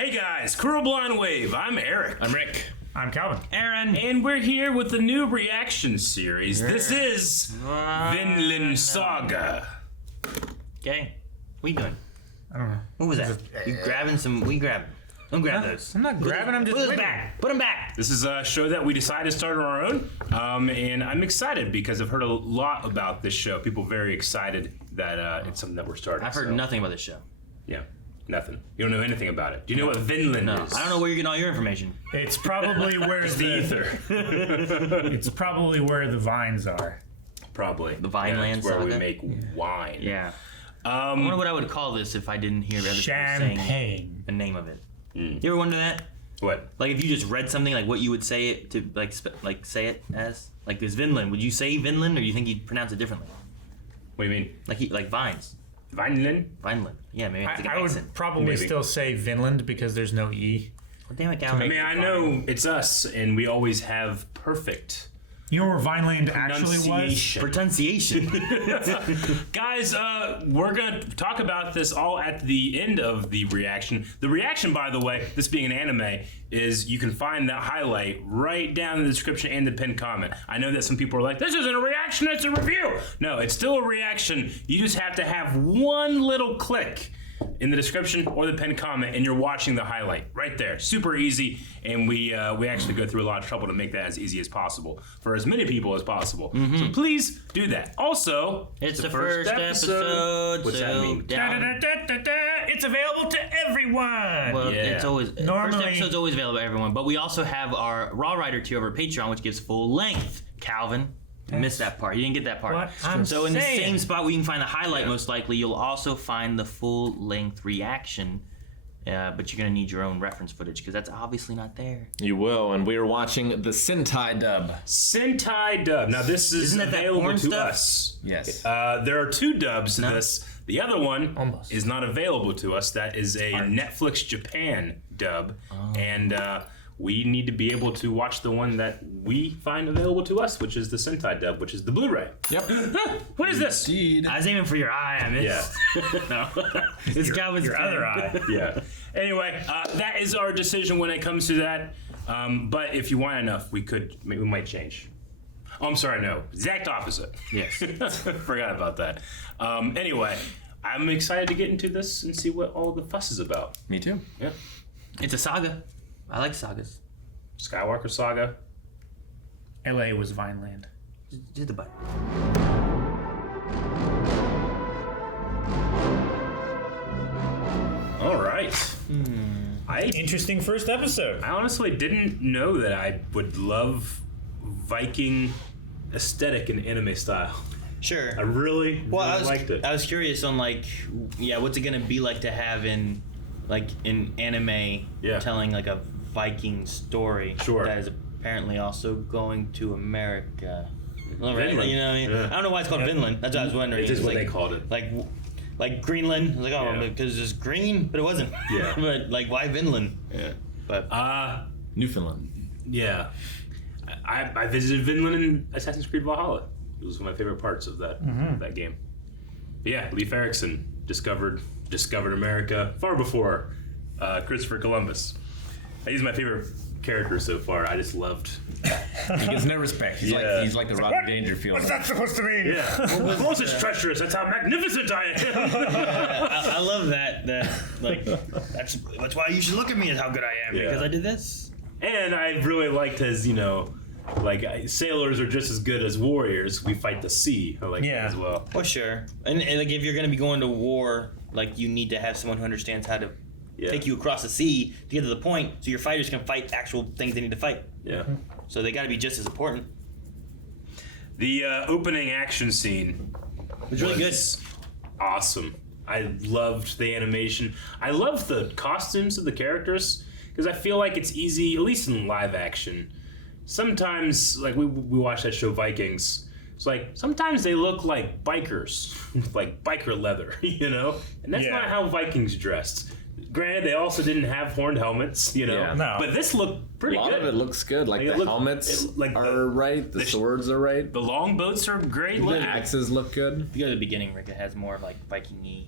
Hey guys, Cruel Blind Wave. I'm Eric. I'm Rick. I'm Calvin. Aaron. And we're here with the new reaction series. This is Vinland Saga. Okay. What are you doing? I don't know. What was that? You grabbing some... We grab... Don't grab those. I'm not grabbing them. Put Just those back. Put them back. This is a show that we decided to start on our own. And I'm excited because I've heard a lot about this show. People very excited that it's something that we're starting. I've heard nothing about this show. Yeah, nothing. You don't know anything about it. Do you know what Vinland is? I don't know where you're getting all your information. It's probably where The ether. It's probably where the vines are. Probably. The Vinland it's where we Saga? make wine. Yeah. I wonder what I would call this if I didn't hear other people saying Champagne. the name of it. You ever wonder that? What? Like if you just read something, like what you would say it to, like say it as? Like this Vinland. Would you say Vinland, or do you think you'd pronounce it differently? What do you mean? Like vines. Vinland? Vinland. Yeah, maybe it's like an I would accent. probably Maybe. still say Vinland because there's no E. Well, damn it, Calvin. I mean, I know it's us, and we always have perfect You know where Vineland actually was? pronunciation. Pronunciation. Guys, we're going to talk about this all at the end of the reaction. The reaction, by the way, this being an anime, is you can find that highlight right down in the description and the pinned comment. I know that some people are like, this isn't a reaction, it's a review. No, it's still a reaction. You just have to have one little click in the description or the pinned comment, and you're watching the highlight right there. Super easy, and we actually go through a lot of trouble to make that as easy as possible for as many people as possible. So please do that. Also, It's the first episode. What's that mean? It's available to everyone. Well, Yeah. it's always Normally- first episode's always available to everyone, but we also have our Raw Rider tier over Patreon, which gives full length. Calvin, you missed that part. You didn't get that part. What I'm So in the saying. same spot where you can find the highlight, most likely, you'll also find the full length reaction. But you're gonna need your own reference footage because that's obviously not there. You will, and we are watching the Sentai dub. Sentai dub. Now this is Isn't that available porn to stuff? us. Yes. There are two dubs to No. this. The other one Almost. is not available to us. That is a Netflix Japan dub, and we need to be able to watch the one that we find available to us, which is the Sentai dub, which is the Blu-ray. Yep. What is this? Indeed. I was aiming for your eye. I missed. No, this guy was Your other eye. Yeah. Anyway, that is our decision when it comes to that. But if you want enough, we might change. Oh, I'm sorry, no. Exact opposite. Yes. Forgot about that. Anyway, I'm excited to get into this and see what all the fuss is about. Me too. Yeah. It's a saga. I like sagas. Skywalker Saga. LA was Vineland. Just hit the button. All right. Interesting first episode. I honestly didn't know that I would love Viking aesthetic and anime style. Sure. I really, Well, really liked it. I was curious on what's it gonna be like to have in anime telling like a Viking story Sure. that is apparently also going to America. Well, right? Vinland. You know what I mean? Yeah. I don't know why it's called Vinland. That's what I was wondering. It's just what like, they called it. Like Greenland. I was like, oh, Yeah. because it's green, but it wasn't. Yeah. But like, why Vinland? Yeah. But Newfoundland. Yeah. I visited Vinland in Assassin's Creed Valhalla. It was one of my favorite parts of that game. But yeah, Leif Erikson discovered America far before Christopher Columbus. He's my favorite character so far. I just loved. He gets no respect. He's Yeah. like the Rodney Dangerfield. What's that supposed to mean? Yeah. The most is treacherous. That's how magnificent I am. I love that. Like that's why you should look at me as how good I am Yeah. because I did this. And I really liked his, sailors are just as good as warriors. We fight the sea. I like that as well. Well, sure. And like if you're gonna be going to war, like you need to have someone who understands how to take you across the sea to get to the point, so your fighters can fight actual things they need to fight. Yeah. So they got to be just as important. The opening action scene It's really good. Awesome. I loved the animation. I love the costumes of the characters because I feel like it's easy, at least in live action. Sometimes, like we watched that show Vikings. It's like sometimes they look like bikers, like biker leather, and that's not how Vikings dressed. Granted, they also didn't have horned helmets, Yeah. No. but this looked pretty A lot good. of it looks good. Like the helmets are right, the swords are right, The longboats are great. the axes look good. If you go to the beginning, Rick, it has more of like Vikings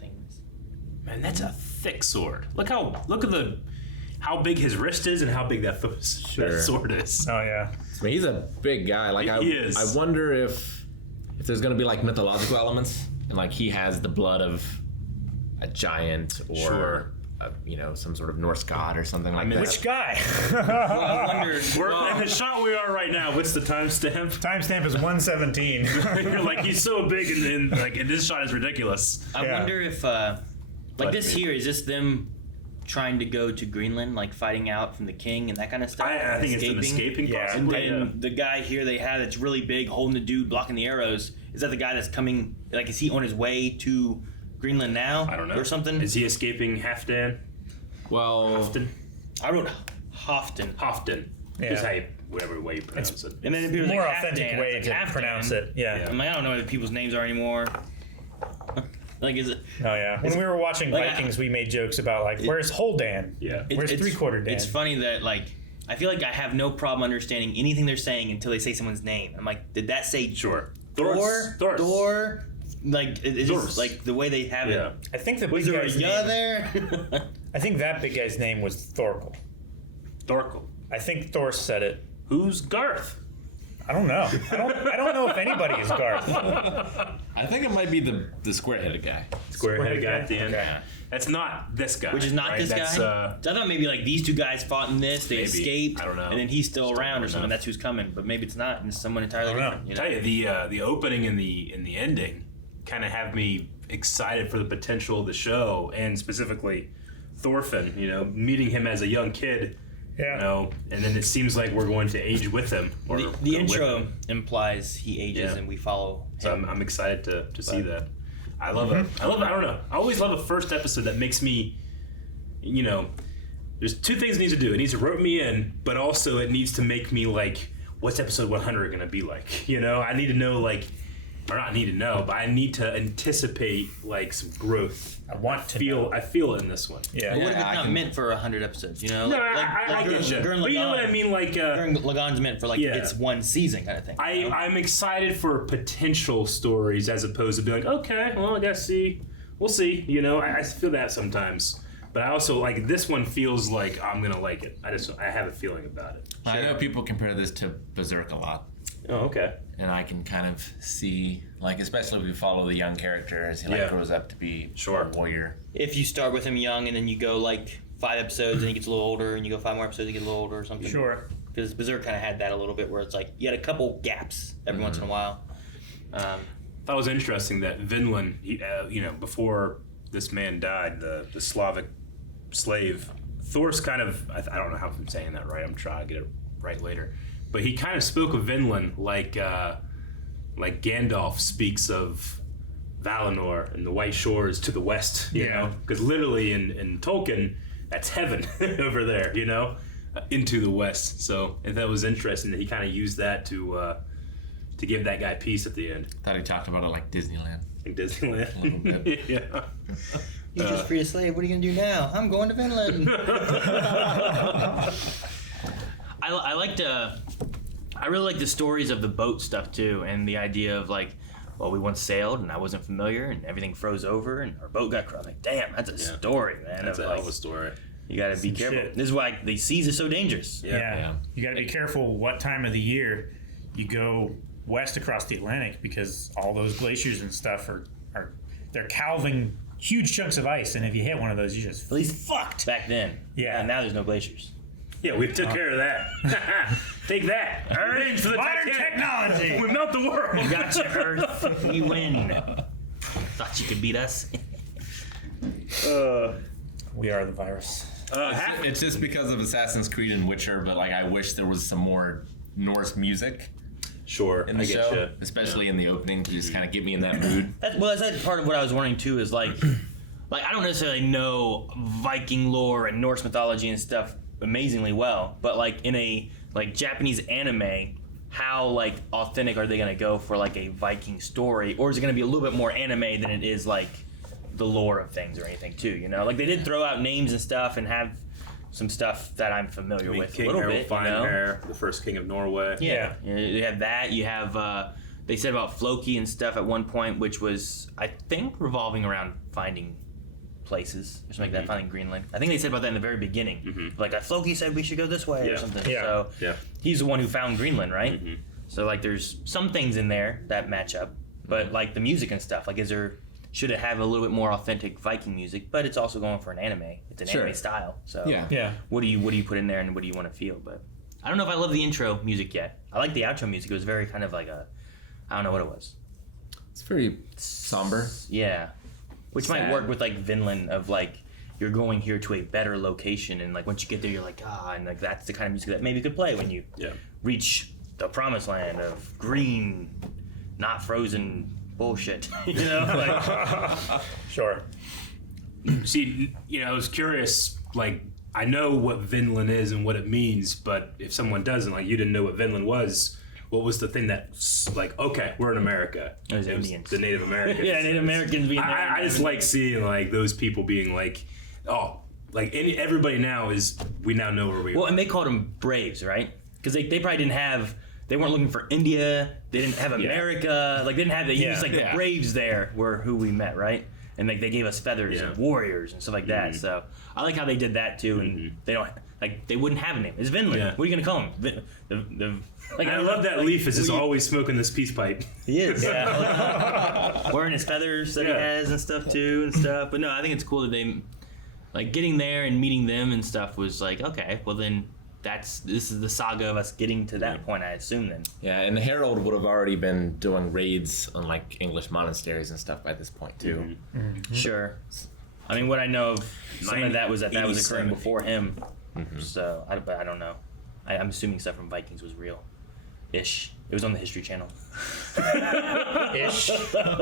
things. Man, that's a thick sword. Look at how big his wrist is and how big that sword is. Oh yeah. I mean, he's a big guy. Like He is. I wonder if there's gonna be like mythological elements, and like he has the blood of a giant or Sure. some sort of Norse god or something like that. Which guy? I wonder. We're in the shot we are right now. What's the timestamp? Timestamp is 117. You're like, he's so big, and this shot is ridiculous. I Yeah. wonder if this here is this them trying to go to Greenland, like fighting out from the king and that kind of stuff. I think it's them escaping. Yeah. Possibly. And the guy here they have that's really big, holding the dude, blocking the arrows. Is that the guy that's coming? Like, is he on his way to Greenland now? I don't know. Or something? Is he escaping Halfdan? Well, Hofton? I wrote Hofton. Hofton. Yeah. Is how whatever way you pronounce it. And then it was More like authentic Halfdan. way It's to like Halfdan. pronounce it. Yeah. I'm like, I don't know what people's names are anymore. Like, is it? Oh yeah. When we were watching like, Vikings, we made jokes about like, where's Holdan? Yeah. Where's three-quarter Dan? It's funny that like I feel like I have no problem understanding anything they're saying until they say someone's name. I'm like, did that say Sure. Thor? Thor. Thor? Like, it's Thors. just like the way they have Yeah. it. I think the Was big there a guy's ya name. there? I think that big guy's name was Thorkel. Thorkel. I think Thor said it. Who's Garth? I don't know. I don't know if anybody is Garth. I think it might be the square-headed guy. Square-headed guy at the end. Okay. That's not this guy. Which is not right? this That's, guy. So I thought maybe like these two guys fought in this, they Maybe. escaped, I don't know. and then he's still around or don't something. know. That's who's coming, but maybe it's not. And it's someone entirely I don't know. different. You Tell you the opening and the ending kind of have me excited for the potential of the show, and specifically Thorfinn. Meeting him as a young kid. Yeah. And then it seems like we're going to age with him. Or The go with intro him. implies he ages, Yeah. and we follow So him. I'm excited to see that. I love it. I don't know. I always love a first episode that makes me, there's two things it needs to do. It needs to rope me in, but also it needs to make me like, what's episode 100 going to be like? I need to know or not need to know, but I need to anticipate like some growth. I want to I feel it in this one. Yeah. But what if Yeah, it's I not can- meant for 100 episodes? No, I get you. Gurren But you know what I Lagann- mean? Like, Gurren Lagann's meant for like Yeah. it's one season kind of thing. I'm excited for potential stories as opposed to being like, okay, well, I guess we'll see. I feel that sometimes, but I also like this one feels like I'm gonna like it. I have a feeling about it. I know people compare this to Berserk a lot, Oh, okay. and I can kind of see, like, especially if we follow the young character as he Yeah. grows up to be Sure. a warrior. If you start with him young and then you go like 5 episodes and he gets a little older, and you go 5 more episodes and he gets a little older or something. Sure. Because Berserk kind of had that a little bit where it's like you had a couple gaps every once in a while. That was interesting that Vinland, before this man died, the Slavic slave, Thor's kind of, I don't know how I'm saying that right. I'm trying to get it right later, but he kind of spoke of Vinland like Gandalf speaks of Valinor and the White Shores to the west. Yeah. Because literally in Tolkien, that's heaven over there. Into the west. So that was interesting that he kind of used that to give that guy peace at the end. Thought he talked about it like Disneyland. Like Disneyland. A little bit. Yeah. You just free a slave. What are you gonna do now? I'm going to Finland. I liked. I really like the stories of the boat stuff too, and the idea of like, well, we once sailed and I wasn't familiar, and everything froze over, and our boat got crushed. Like, damn, that's a story, man. That's of, a hell like, of a story. You gotta be careful. shit. This is why the seas are so dangerous. Yeah. You got to be careful what time of the year you go west across the Atlantic, because all those glaciers and stuff they're calving huge chunks of ice, and if you hit one of those, you just At least fucked back then. Yeah. And now there's no glaciers. Yeah, we took care of that. Take that. Revenge for the modern Titanic. technology. We melt the world. Gotcha, Earth. We win. Thought you could beat us. We are the virus. It's just because of Assassin's Creed and Witcher, but like I wish there was some more Norse music Sure, in the I get show, you. especially in the opening to just kind of get me in that mood. That's part of what I was wondering too. Is like I don't necessarily know Viking lore and Norse mythology and stuff amazingly well, but like in a Japanese anime, how like authentic are they gonna go for like a Viking story, or is it gonna be a little bit more anime than it is like the lore of things or anything too? Like they did throw out names and stuff and have some stuff that I'm familiar with King a little Harald bit. Finehair, the first king of Norway. Yeah. You have that. You have, they said about Floki and stuff at one point, which was, I think, revolving around finding places or something like that, finding Greenland. I think they said about that in the very beginning. Like, Floki said we should go this way or something. Yeah. So Yeah. he's the one who found Greenland, right? So, like, there's some things in there that match up. But, like, the music and stuff, like, should it have a little bit more authentic Viking music? But it's also going for an anime. It's an anime style. So Yeah. what do you put in there and what do you want to feel? But I don't know if I love the intro music yet. I like the outro music. It was very kind of like I don't know what it was. It's very somber. Yeah. Which might Sad. work with, like, Vinland of, like, you're going here to a better location, and, like, once you get there, you're like, and, like, that's the kind of music that maybe could play when you reach the promised land of green, not frozen bullshit. You know? Like, Sure. See, I was curious, like, I know what Vinland is and what it means, but if someone doesn't, like, you didn't know what Vinland was, what was the thing that's like, okay, we're in America? It was Indians. The Native Americans. Yeah, Native Americans being there. I just like seeing, like, those people being like, oh, like, everybody now we now know where we Well, are. and they called them Braves, right? Because they probably didn't have, they weren't looking for India, they didn't have America, like, they didn't have, they used, like, the Braves there were who we met, right? And, like, they gave us feathers and warriors and stuff like that. So I like how they did that too, and they don't, like, they wouldn't have a name. It's Vinland. Yeah. What are you gonna call him? Like, I love that Leaf is just always smoking this peace pipe. He is. Yeah. Wearing his feathers that he has and stuff too and stuff. But no, I think it's cool that they, like, getting there and meeting them and stuff was like, okay, well then this is the saga of us getting to that point, I assume then. Yeah, and Harold would have already been doing raids on, like, English monasteries and stuff by this point too. Sure. I mean, what I know of some of that was that was occurring 87. before him. So, but I don't know. I'm assuming stuff from Vikings was real-ish. It was on the History Channel. Ish.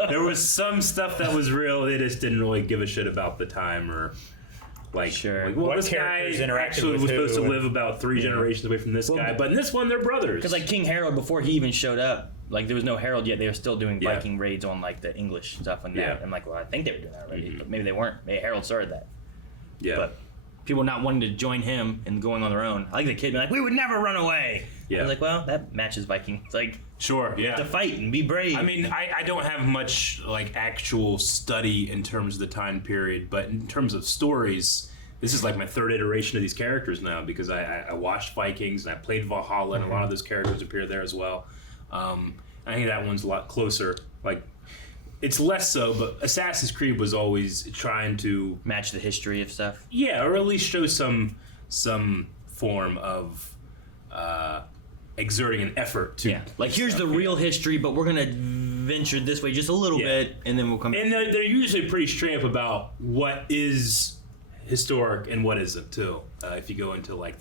There was some stuff that was real. They just didn't really give a shit about the time or. Like, Sure. like, well, What this guy characters interacted actually with was supposed to who, live about 3 generations away from this guy, but in this one, they're brothers. Because, like, King Harold, before he even showed up, like, there was no Harold yet. They were still doing Yeah. Viking raids on, like, the English stuff and that. Yeah. I'm like, well, I think they were doing that already, but maybe they weren't. Maybe Harold started that. yeah, But people not wanting to join him and going on their own. I like the kid being like, we would never run away. Yeah. I was like, well, that matches Viking. It's like, sure, yeah. to fight and be brave. I mean, I don't have much like actual study in terms of the time period, but in terms of stories, this is like my 3rd iteration of these characters now because I watched Vikings and I played Valhalla and a lot of those characters appear there as well. I think that one's a lot closer. Like, it's less so, but Assassin's Creed was always trying to match the history of stuff. yeah, or at least show some form of exerting an effort to Like, here's the real history, but we're going to venture this way just a little bit, and then we'll come And back. they're usually pretty straight up about what is historic and what isn't too. If you go into like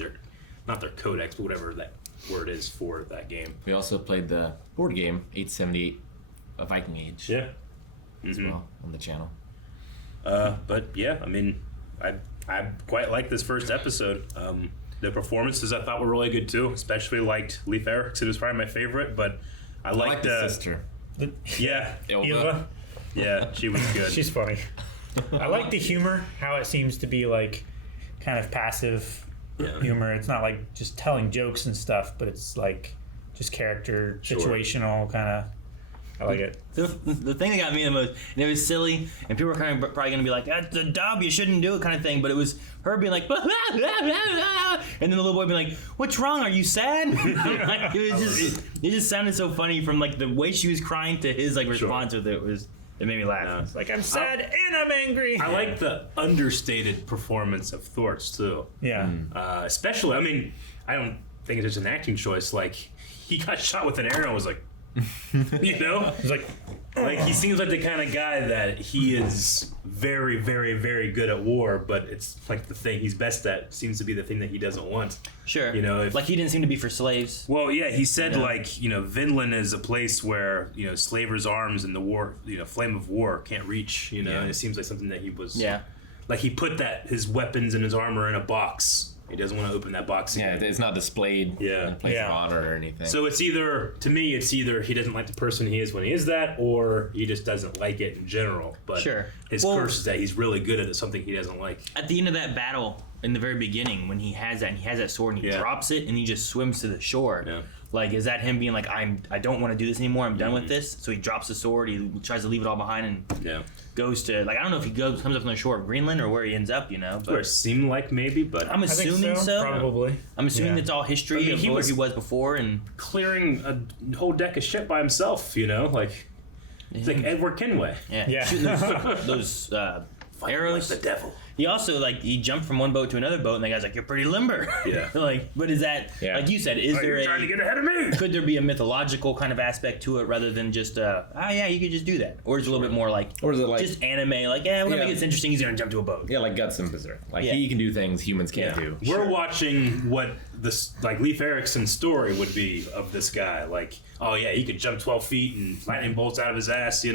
not their codex, but whatever that word is for that game. We also played the board game 878, A Viking Age, Yeah. as well on the channel. But yeah, I mean, I quite liked this first episode. The performances I thought were really good too. Especially liked Leif Erikson, who's probably my favorite. But I I like liked the sister. Yeah, Ilva. yeah, she was good. She's funny. I like the humor, how it seems to be like kind of passive humor. It's not like just telling jokes and stuff, but it's like just character, situational kind of. I like it. The thing that got me the most, and it was silly, and people were kind of probably going to be like, that's a dub, you shouldn't do it kind of thing, but it was her being like, and then the little boy being like, what's wrong, are you sad? Like, it just sounded so funny from like the way she was crying to his like response with it. It made me laugh. Yeah. It's like, I'm sad and I'm angry. I like the understated performance of Thor's too. Yeah. Especially, I mean, I don't think it's just an acting choice. Like, he got shot with an arrow and was like, you know? It's like, Like, he seems like the kind of guy that he is very, very, very good at war, but it's like the thing he's best at seems to be the thing that he doesn't want. Sure. You know, if- like he didn't seem to be for slaves. Well, yeah, he said, like, Vinland is a place where, slavers' arms and the war, flame of war can't reach, and it seems like something that he was... Yeah. Like, he put his weapons and his armor in a box. He doesn't want to open that box Yeah, again. it's not displayed in a place Yeah. of honor or anything. So it's either he doesn't like the person he is when he is that, or he just doesn't like it in general. But Sure. his Well- curse is that he's really good at something he doesn't like. At the end of that battle in the very beginning when he has that sword and he drops it and he just swims to the shore. Yeah. Like, is that him being like, I don't want to do this anymore, I'm done with this? So he drops the sword, he tries to leave it all behind and goes to, like, I don't know if he comes up on the shore of Greenland or where he ends up, but Where it seemed like maybe, but I'm assuming so. Probably. I'm assuming it's all history of where he was before and clearing a whole deck of shit by himself, like it's like Edward Kenway. shooting those arrows. Like the devil. He also he jumped from one boat to another boat, and the guy's like, "You're pretty limber." Yeah. But is that like you said? Is there You're trying to get ahead of me? Could there be a mythological kind of aspect to it rather than just you could just do that, or is it a little bit more or is it just anime? We're gonna make it interesting. He's gonna jump to a boat. Yeah, like Guts and Berserk. He can do things humans can't do. We're watching what this Leif Erikson's story would be of this guy. He could jump 12 feet and lightning bolts out of his ass,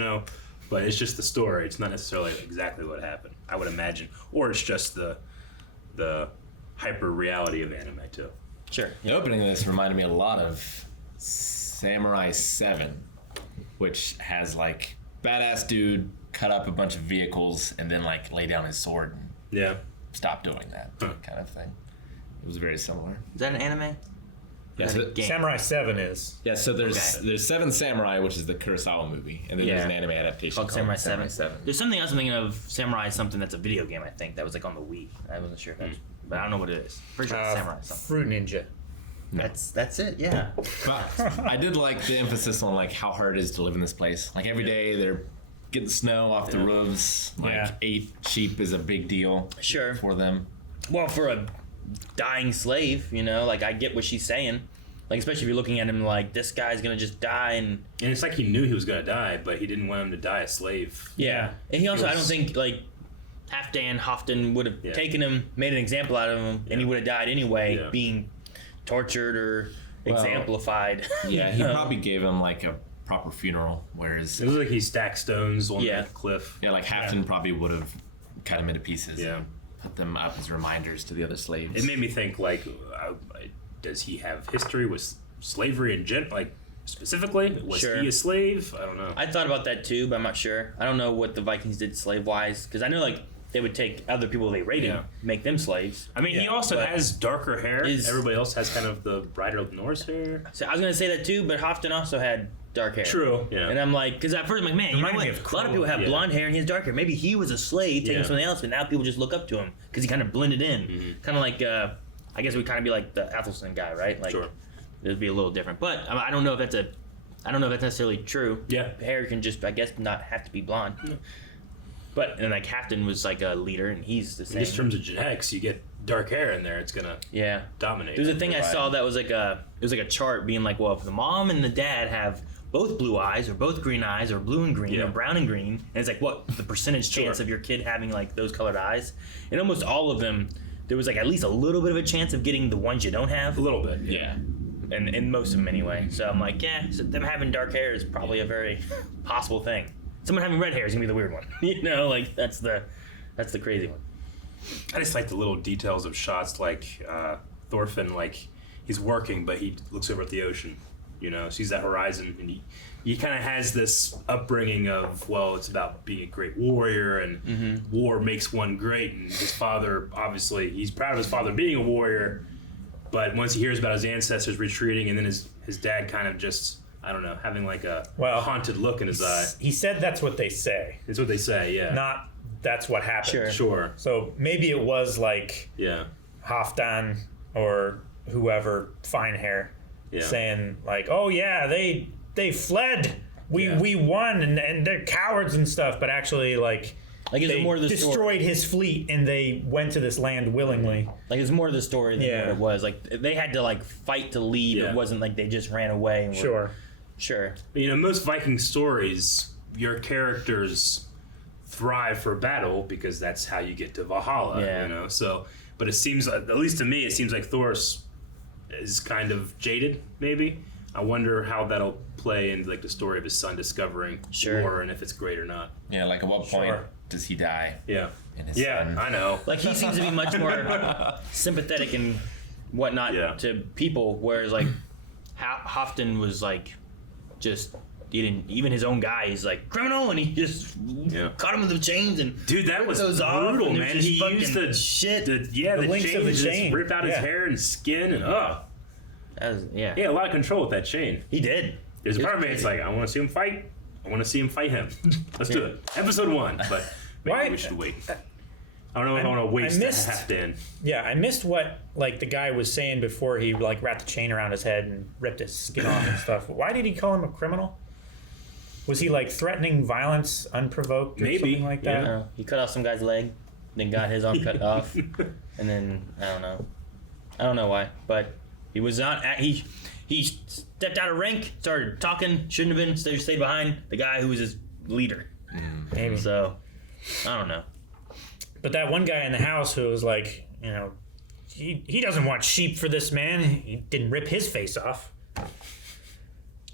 But it's just the story. It's not necessarily exactly what happened, I would imagine. Or it's just the hyper reality of anime too. Sure. The opening of this reminded me a lot of Samurai 7, which has badass dude cut up a bunch of vehicles and then lay down his sword and stop doing that kind of thing. It was very similar. Is that an anime? Yes, Samurai 7 is. Yeah, so there's 7 Samurai, which is the Kurosawa movie, and then there's an anime adaptation called Samurai 7. 7. There's something else I'm thinking of. Samurai something that's a video game. I think that was on the Wii. I wasn't sure if that's, but I don't know what it is. Pretty sure it's Samurai something. Fruit Ninja. No. That's it. Yeah. But I did like the emphasis on how hard it is to live in this place. Every day they're getting snow off the roofs. 8 sheep is a big deal. Sure. For them. Well, for a dying slave, I get what she's saying. Especially if you're looking at him this guy's gonna just die and it's he knew he was gonna die, but he didn't want him to die a slave. Yeah. And he also, I don't think Hoften would have taken him, made an example out of him, and he would have died anyway, being tortured or exemplified. Yeah, he probably gave him a proper funeral, whereas it was he stacked stones on the cliff. Yeah, Hafton probably would have cut him into pieces. Yeah. Put them up as reminders to the other slaves. It made me think does he have history with slavery and specifically? Was he a slave? I don't know. I thought about that too, but I'm not sure. I don't know what the Vikings did slave wise, because I know they would take other people they raided, make them slaves. I mean, he also has darker hair. Everybody else has kind of the brighter Norse hair. So I was gonna say that too, but Hoften also had dark hair. True. Yeah. And I'm because at first I'm man, you know what? A lot of people have blonde hair and he has dark hair. Maybe he was a slave taking something else, but now people just look up to him because he kind of blended in. Mm-hmm. Kind of I guess it would kind of be like the Athelstan guy, right? Sure. It would be a little different, but I don't know if that's necessarily true. Yeah. Hair can just, I guess, not have to be blonde. Yeah. But and Hafton was a leader, and he's the same. In just terms of genetics, you get dark hair in there, it's gonna dominate. There's a thing I saw that was it was a chart being well, if the mom and the dad have both blue eyes or both green eyes or blue and green or brown and green, and it's what the percentage chance of your kid having those colored eyes, and almost all of them. There was at least a little bit of a chance of getting the ones you don't have. A little bit, yeah. And most of them anyway. So I'm so them having dark hair is probably a very possible thing. Someone having red hair is gonna be the weird one. That's the crazy one. I just like the little details of shots, Thorfinn, he's working, but he looks over at the ocean. Sees that horizon, and he kind of has this upbringing of, it's about being a great warrior, and war makes one great. And his father, obviously, he's proud of his father being a warrior, but once he hears about his ancestors retreating, and then his dad kind of just, I don't know, having a haunted look in his eye. He said that's what they say. It's what they say, yeah. Not that's what happened. Sure. So maybe it was Halfdan or whoever, fine hair. Yeah. Saying oh yeah, they fled, we won, and they're cowards and stuff, but actually they more to the destroyed story. his fleet and they went to this land willingly. It's more to the story than what it was. They had to fight to leave. It wasn't they just ran away. And sure. Most Viking stories, your characters thrive for battle because that's how you get to Valhalla. Yeah. So, but it seems, at least to me, it seems like Thor's is kind of jaded, maybe. I wonder how that'll play into the story of his son discovering war and if it's great or not. Yeah, at what point does he die? Yeah. And his son. I know. He seems to be much more sympathetic and whatnot to people, whereas Hoften was just didn't even his own guy. He's like criminal, and he just caught him with the chains and dude, that was those off, brutal, and man. just He fucking used the shit. the links chain of the to just chain. rip out his Yeah. hair and skin and Yeah, he had a lot of control with that chain. he did. There's a It was part of me that's like, I want to see him fight. I want to see him fight him. Let's do it. Episode 1, but maybe Why- we should wait. I don't know if I want to waste missed- half the end. Yeah, I missed what like the guy was saying before he like wrapped the chain around his head and ripped his skin off and stuff. Why did he call him a criminal? Was he like threatening violence unprovoked or Maybe, something like that? yeah. He cut off some guy's leg, then got his arm cut off, and then I don't know why, but he was not. He stepped out of rank, started talking. Shouldn't have been. Stayed behind the guy who was his leader. Maybe. So I don't know. But that one guy in the house who was like, you know, he doesn't want sheep for this man. He didn't rip his face off.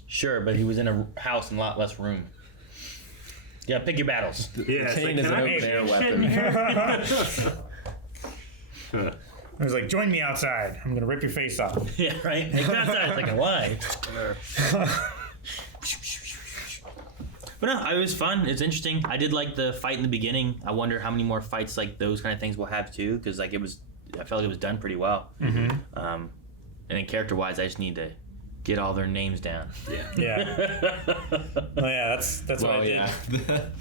Sure, but he was in a house and a lot less room. Yeah, pick your battles. Yeah, it's Chain like, is can an I- open-air weapon. I was like, join me outside. I'm gonna rip your face off. Yeah, right. Hey, come outside. It's like, why? But no, it was fun. It's interesting. I did like the fight in the beginning. I wonder how many more fights like those kind of things we'll have too, because like I felt like it was done pretty well. Mm-hmm. And then character-wise, I just need to get all their names down. Yeah. Oh yeah, that's what I did. Yeah.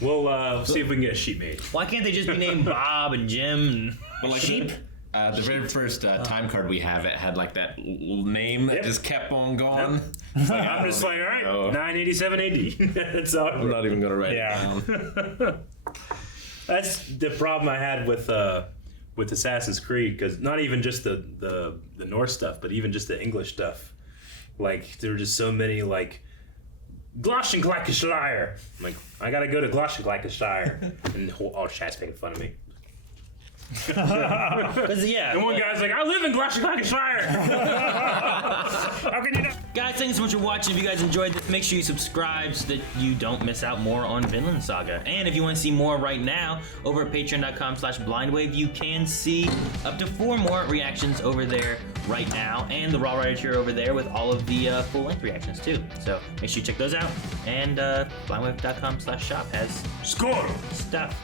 We'll see if we can get a sheet made. Why can't they just be named Bob and Jim? And Well, like sheep. The very first time card we have, it had like that name that Yep. just kept on going. I'm just like, all right, Oh. 987 AD. That's all. I'm not even gonna write Yeah. it down. That's the problem I had with Assassin's Creed, because not even just the Norse stuff, but even just the English stuff. Like there were just so many like Gloucestershire. I'm like, I gotta go to Gloucestershire, and all chat's making fun of me. Because And one guy's like, I live in Gloucestershire. How can you not? guys, thanks so much for watching. If you guys enjoyed this, make sure you subscribe so that you don't miss out more on Vinland Saga. And if you want to see more right now, over at patreon.com/blindwave, you can see up to 4 more reactions over there right now, and the Raw Rider tier over there with all of the full-length reactions too. So make sure you check those out. And blindwave.com/shop has Score. stuff.